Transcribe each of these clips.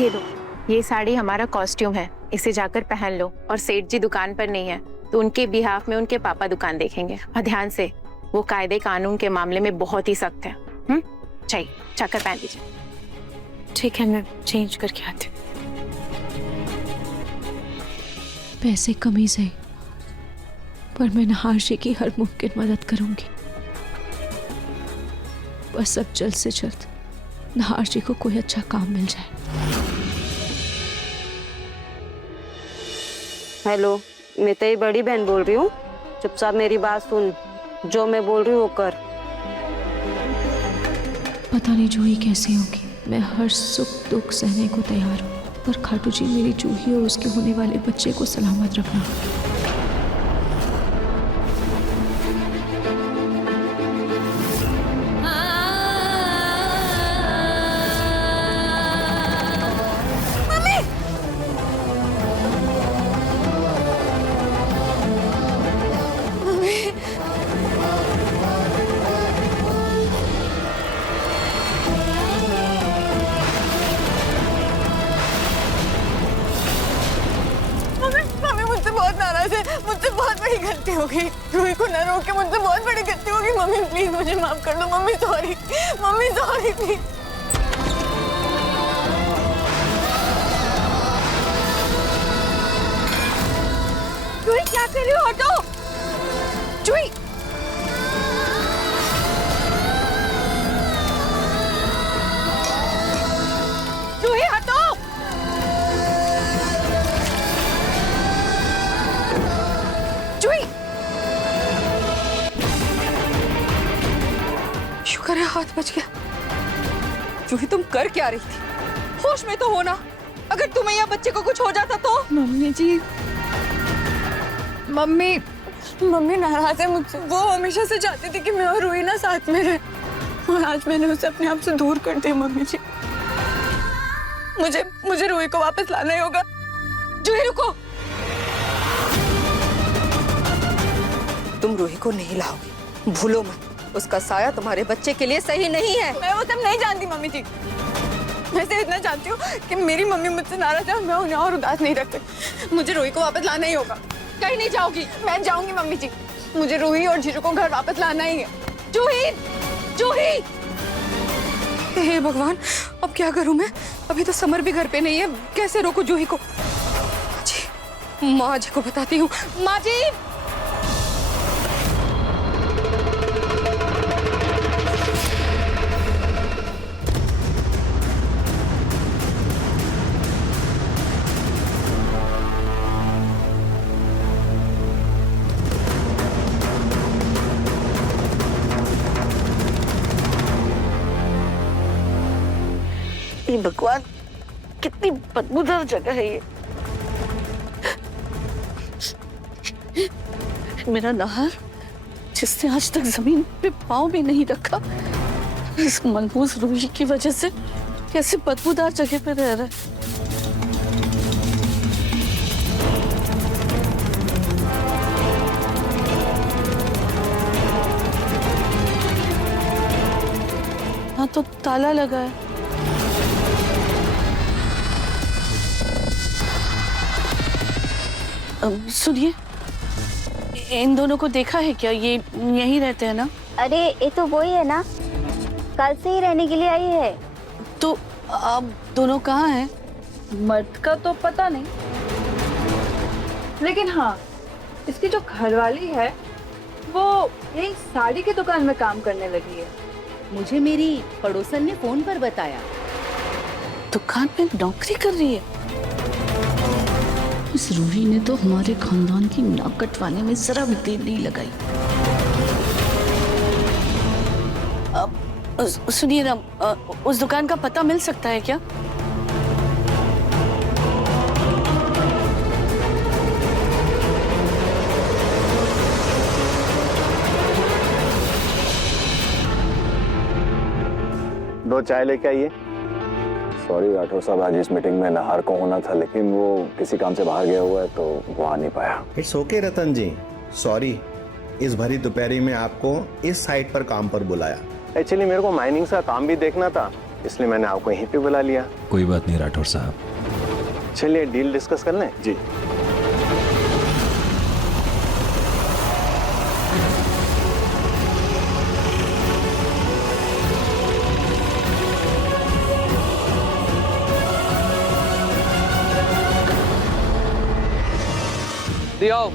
ये लो, ये साड़ी हमारा कॉस्ट्यूम है, इसे जाकर पहन लो। और सेठ जी दुकान पर नहीं है तो उनके बिहाफ में उनके पापा दुकान देखेंगे। और ध्यान से, वो कायदे कानून के मामले में बहुत ही सख्त है। चाहिए, जाकर पहन लीजिए। ठीक है, मैं चेंज करके आती हूँ। पैसे कमी से, पर मैं नहार जी की हर मुमकिन मदद करूंगी। बस अब जल्द से जल्द नहार जी को कोई अच्छा काम मिल जाए। हेलो, मैं तेरी बड़ी बहन बोल रही हूँ। चुपचाप मेरी बात सुन, जो मैं बोल रही हूँ वो कर। पता नहीं जूही कैसी होगी, मैं हर सुख दुख सहने को तैयार हूँ, पर खाटू जी मेरी जूही और उसके होने वाले बच्चे को सलामत रखना। मुझसे बहुत बड़ी गलती हो गई। रूही को ना रोक के मुझसे बहुत बड़ी गलती हो गई। मम्मी प्लीज मुझे माफ कर दो। Mummy sorry, mummy sorry please. Ruhi क्या कर रही हो? हटो रूही। रूही हटो। शुक्र है हाथ बच गया। जूही तुम कर क्या रही थी? होश में तो हो ना। अगर तुम्हें या बच्चे को कुछ हो जाता तो? मम्मी जी, मम्मी नाराज है मुझसे। वो हमेशा से चाहती थी कि मैं और रूही ना साथ में रहे, और आज मैंने उसे अपने आप से दूर कर दिया। मम्मी जी, मुझे रूही को वापस लाना ही होगा। जूही रुको। तुम रूही को नहीं लाओगी, भूलो मत। उसका साया तुम्हारे बच्चे के लिए सही नहीं है। मैं वो सब नहीं जानती मम्मी जी। मैं सिर्फ इतना जानती हूँ कि मेरी मम्मी मुझसे नाराज है और मैं उन्हें और उदास नहीं रख सकती। मुझे रूही को वापस लाना ही होगा। कहीं नहीं जाओगी? मैं जाऊंगी मम्मी जी। मुझे रूही और जीजू को घर वापस लाना ही है। जूही, जूही! हे भगवान, अब क्या करूं मैं? अभी तो समर भी घर पे नहीं है। कैसे रोकूं जूही को? माँ जी को बताती हूँ। माँ जी! भगवान, कितनी बदबूदार जगह है ये। मेरा नहर, जिसने आज तक जमीन पे पाँव भी नहीं रखा, इस मनहूस रूही की वजह से कैसे बदबूदार जगह पे रह रहा है। यहाँ तो ताला लगा है। सुनिए, इन दोनों को देखा है क्या? ये यहीं रहते हैं ना? अरे ये तो वही है ना, कल से ही रहने के लिए आई है। तो आप दोनों कहाँ हैं? मर्द का तो पता नहीं, लेकिन हाँ, इसकी जो घरवाली है वो यही साड़ी की दुकान में काम करने लगी है। मुझे मेरी पड़ोसन ने फोन पर बताया। दुकान में नौकरी कर रही है? इस रूही ने तो हमारे खानदान की नाक कटवाने में जरा भी देर नहीं लगाई। सुनिए ना, उस दुकान का पता मिल सकता है क्या? दो चाय लेके आइए। सॉरी राठौर साहब, आज इस मीटिंग में नहार को होना था, लेकिन वो किसी काम से बाहर गया हुआ है तो वो आ नहीं पाया। It's okay Ratan ji, sorry इस भरी दोपहरी में आपको इस साइट पर काम पर बुलाया। एक्चुअली मेरे को माइनिंग का काम भी देखना था, इसलिए मैंने आपको यहीं पे बुला लिया। कोई बात नहीं राठौर साहब। चलिए डील डिस्कस कर लें। जी आओ।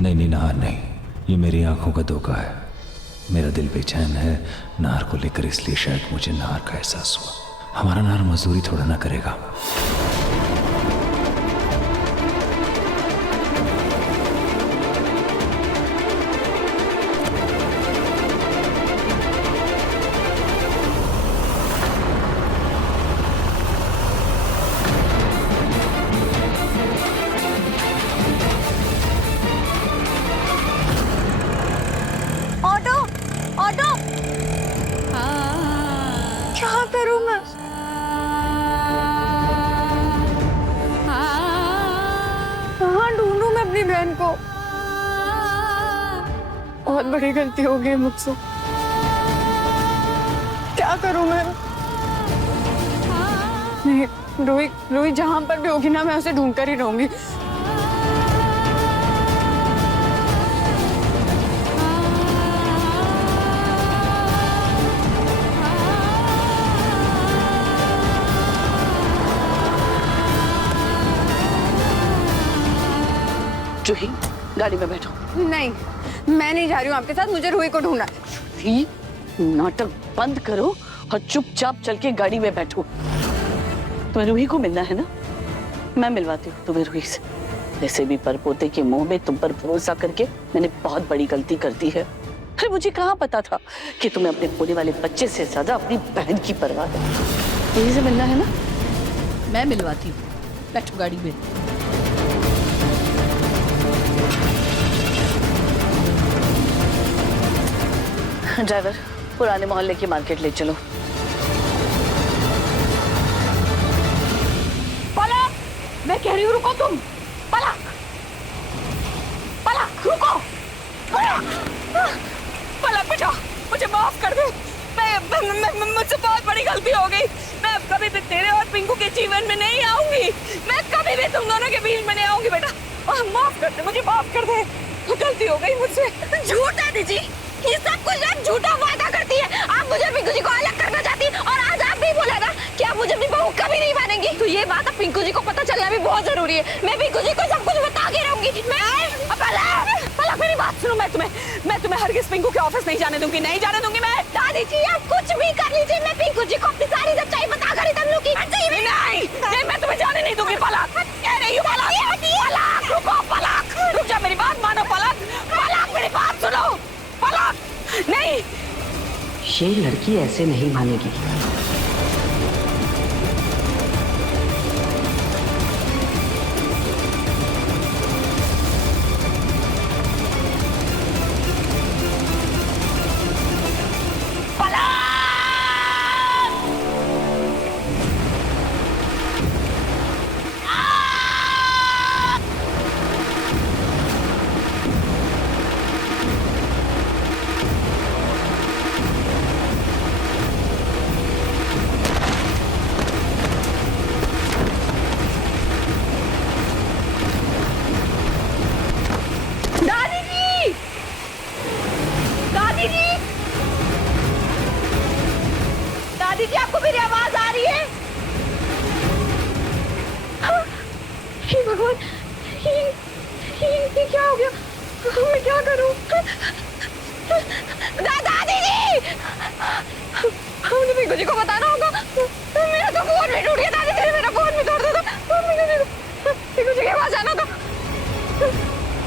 नहीं नहार नहीं, ये मेरी आंखों का धोखा है। मेरा दिल बेचैन है नार को लेकर, इसलिए शायद मुझे नार का एहसास हुआ। हमारा नार मजदूरी थोड़ा ना करेगा। क्या करूं मैं? कहाँ ढूंढूं मैं अपनी बहन को? बहुत बड़ी गलती हो गई मुझसे। क्या करूं मैं? नहीं, रूही जहां पर भी होगी ना, मैं उसे ढूंढ कर ही रहूंगी। जूही, गाड़ी में बैठो। नहीं, मैं नहीं जा रही हूँ आपके साथ। मुझे रूही को ढूंढना है। जूही, नाटक बंद करो और चुपचाप चल के गाड़ी में बैठो। तुम्हें रूही को मिलना है ना, मैं मिलवाती हूँ तुम्हें रूही से। वैसे भी परपोते के मुंह में तुम पर भरोसा करके मैंने बहुत बड़ी गलती कर दी है। अरे मुझे कहाँ पता था कि तुम्हें अपने होने वाले बच्चे से ज्यादा अपनी बहन की परवाह है। रूही से मिलना है ना, मैं मिलवाती हूँ। बैठो गाड़ी में। ड्राइवर, पुराने मोहल्ले की मार्केट ले चलो। पलक, मैं कह रही हूँ रुको तुम। पलक, पलक रुको। पलक बेटा, मुझे माफ कर दे। मुझसे बहुत बड़ी गलती हो गई। मैं अब कभी भी तेरे और पिंकू के जीवन में नहीं आऊंगी। मैं कभी भी तुम दोनों के बीच में नहीं आऊंगी बेटा। माफ कर दे, मुझे माफ कर दे। गलती हो गई मुझसे। झूठ है दीदी, ये सब कुछ आप झूठा वादा करती है। आप मुझे पिंकू जी को अलग करना चाहती हैं और आज आप भी बोला ना कि आप मुझे अपनी बहू कभी नहीं मानेंगी। तो ये बात अब पिंकू जी को पता चलना भी बहुत जरूरी है। मैं पिंकू जी को सब कुछ बता के रहूंगी। पलक मेरी बात सुनो। मैं तुम्हें हरगिज पिंकू के ऑफिस नहीं जाने दूंगी, नहीं जाने दूंगी मैं। दादी जी आप कुछ भी कर लीजिए, मैं पिंकू जी को अपनी सारी सच्चाई बता कर ही दम लूंगी। नहीं, मैं तुम्हें जाने नहीं दूंगी। पलक कह रही हूँ, पलक रुको। पलक रुक जा, मेरी बात मानो। पलक मेरी बात सुनो। पलक नहीं, ये लड़की ऐसे नहीं मानेगी। दादी जी आपको मेरी आवाज आ रही है? हे भगवान, ये क्या हो गया? मैं क्या करूं? दादी जी, मुझे पिंकू जी को बताना होगा।